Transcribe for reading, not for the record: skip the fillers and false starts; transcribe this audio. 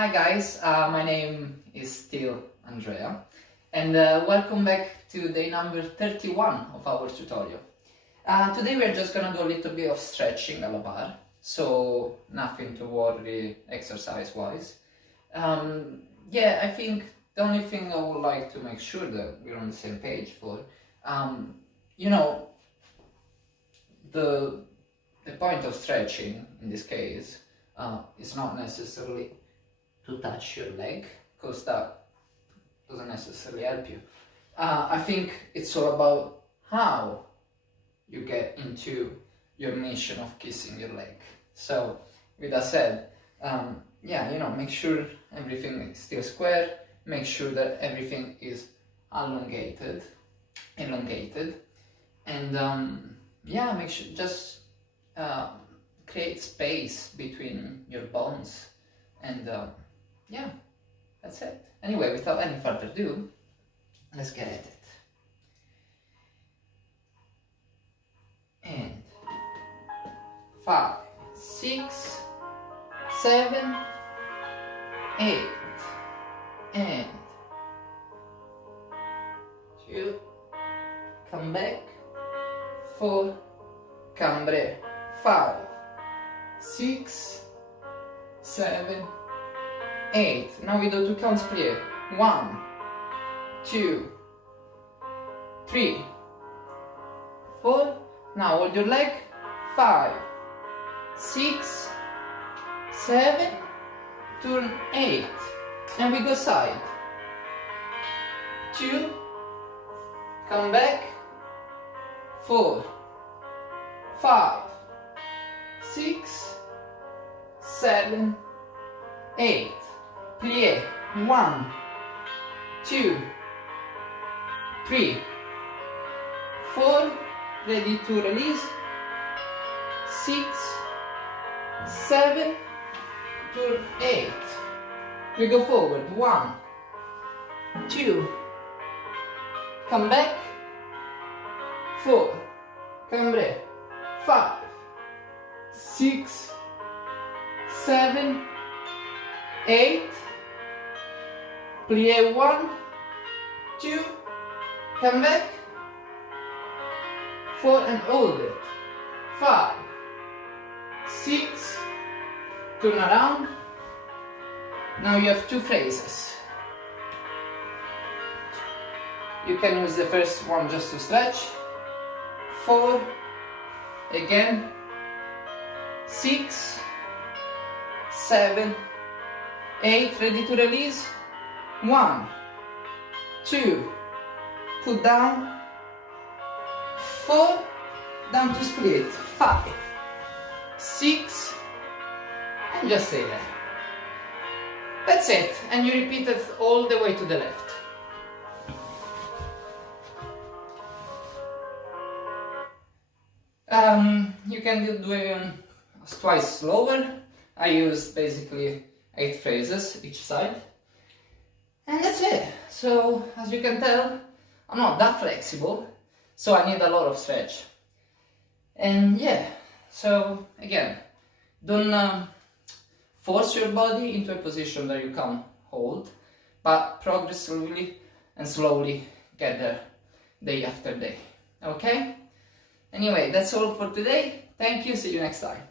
Hi guys, my name is still Andrea and welcome back to day number 31 of our tutorial. Today we're just gonna do a little bit of stretching a la barre, so nothing to worry exercise wise. Yeah, I think the only thing I would like to make sure that we're on the same page for, the point of stretching in this case is not necessarily to touch your leg, because that doesn't necessarily help you. I think it's all about how you get into your mission of kissing your leg. So with that said, make sure everything is still square, make sure that everything is elongated, and make sure just create space between your bones, and that's it. Anyway, without any further ado, let's get at it. And 5, 6, 7, 8, and 2, come back, 4, cambre, 5, 6, 7, 8. Now we do 2 counts plie. 1, 2, 3, 4. Now hold your leg. 5, 6, 7, turn 8. And we go side. 2, come back. 4, 5, 6, 7, 8. Plie. 1, 2, 3, 4. Ready to release. 6, 7, turn 8. We go forward. 1, 2, come back. 4, cambre. 5, 6, 7, 8. Plie. 1, 2, come back. 4 and hold it. 5, 6, turn around. Now you have 2 phrases. You can use the first one just to stretch. 4, again. 6, 7, 8, ready to release. 1, 2, put down. 4, down to split. 5, 6, and just stay there. That's it, and you repeat it all the way to the left. You can do it twice slower. I used basically 8 phrases each side, and that's it. So as you can tell, I'm not that flexible, so I need a lot of stretch. And so again, don't force your body into a position that you can't hold, but progressively and slowly get there day after day. Okay? Anyway, that's all for today. Thank you, see you next time.